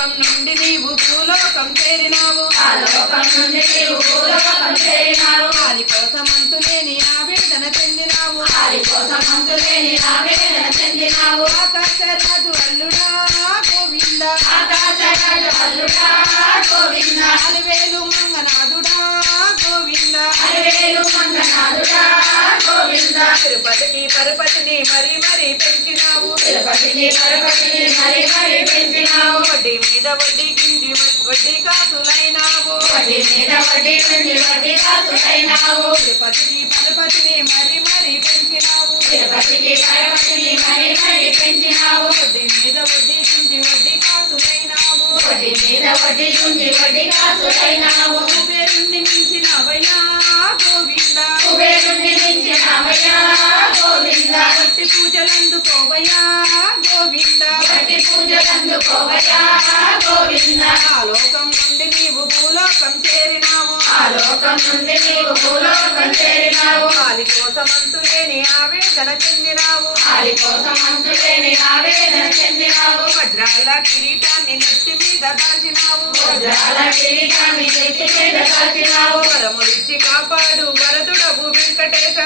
లోకం నుండి నీవు భూలోకం చేరినావు వారి కోసమంతులేని ఆవేదన చెందినావు ఆకాశరాజు అల్లుడా గోవింద అలివేలు మంగనాథుడా గోవింద తిరుపతికి పరపతిని మరి మరి పెంచినావు వడ్డీ మీద వడ్డీ కింది వడ్డీ కాసులైనావు తిరుపతికి పరపతిని మరి మరి పెంచినావు వడ్డీ మీద వడ్డీ కింది వడ్డీ కాసులైనావు కుబేరుణ్ణి మించినవయ్యా గోవింద భక్తి పూజలందుకోవయ్యా గోవింద ఆలోకం నుండి నీవు భూలోకం చేరినావు వారి కోసమంతులేని ఆవేదన చెందినావు వజ్రాల కిరీటాన్ని నెత్తి మీద దాల్చినావు వరములిచ్చి కాపాడు వరదుడవు వెంకటేశ